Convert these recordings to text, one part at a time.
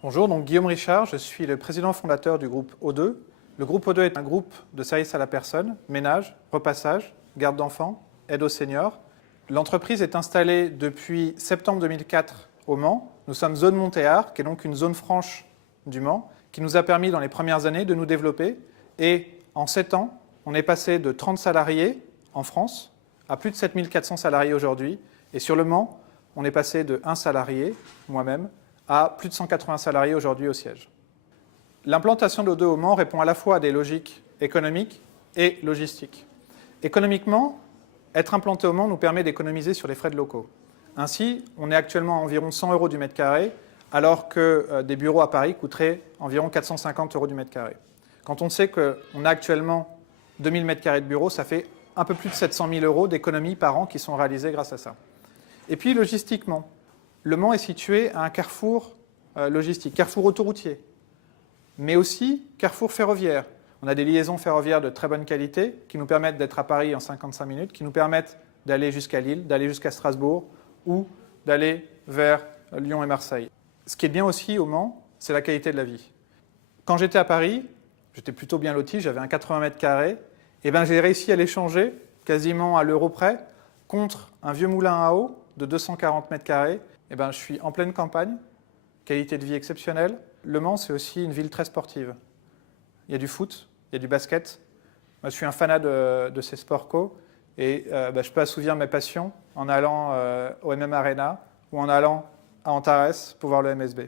Bonjour, donc Guillaume Richard, je suis le président fondateur du groupe O2. Le groupe O2 est un groupe de services à la personne, ménage, repassage, garde d'enfants, aide aux seniors. L'entreprise est installée depuis septembre 2004 au Mans. Nous sommes zone Montéard, qui est donc une zone franche du Mans, qui nous a permis dans les premières années de nous développer. Et en 7 ans, on est passé de 30 salariés en France à plus de 7400 salariés aujourd'hui. Et sur le Mans, on est passé de 1 salarié, moi-même, à plus de 180 salariés aujourd'hui au siège. L'implantation d'O2 au Mans répond à la fois à des logiques économiques et logistiques. Économiquement, être implanté au Mans nous permet d'économiser sur les frais de locaux. Ainsi, on est actuellement à environ 100 € du mètre carré, alors que des bureaux à Paris coûteraient environ 450 € du mètre carré. Quand on sait qu'on a actuellement 2000 mètres carrés de bureaux, ça fait un peu plus de 700 000 € d'économies par an qui sont réalisées grâce à ça. Et puis logistiquement, le Mans est situé à un carrefour logistique, carrefour autoroutier, mais aussi carrefour ferroviaire. On a des liaisons ferroviaires de très bonne qualité qui nous permettent d'être à Paris en 55 minutes, qui nous permettent d'aller jusqu'à Lille, d'aller jusqu'à Strasbourg ou d'aller vers Lyon et Marseille. Ce qui est bien aussi au Mans, c'est la qualité de la vie. Quand j'étais à Paris, j'étais plutôt bien loti, j'avais un 80 mètres carrés, et ben j'ai réussi à l'échanger quasiment à l'euro près contre un vieux moulin à eau de 240 mètres carrés. Et ben, je suis en pleine campagne, qualité de vie exceptionnelle. Le Mans, c'est aussi une ville très sportive. Il y a du foot, il y a du basket. Moi, je suis un fanat de ces sports co et je peux assouvir mes passions en allant au MM Arena ou en allant à Antares pour voir le MSB.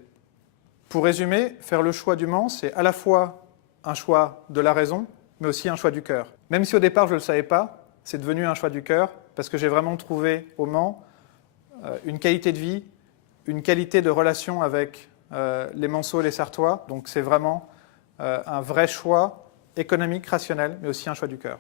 Pour résumer, faire le choix du Mans, c'est à la fois un choix de la raison, mais aussi un choix du cœur. Même si au départ, je ne le savais pas, c'est devenu un choix du cœur parce que j'ai vraiment trouvé au Mans une qualité de vie, une qualité de relation avec les Manceaux et les Sartois. Donc c'est vraiment un vrai choix économique, rationnel, mais aussi un choix du cœur.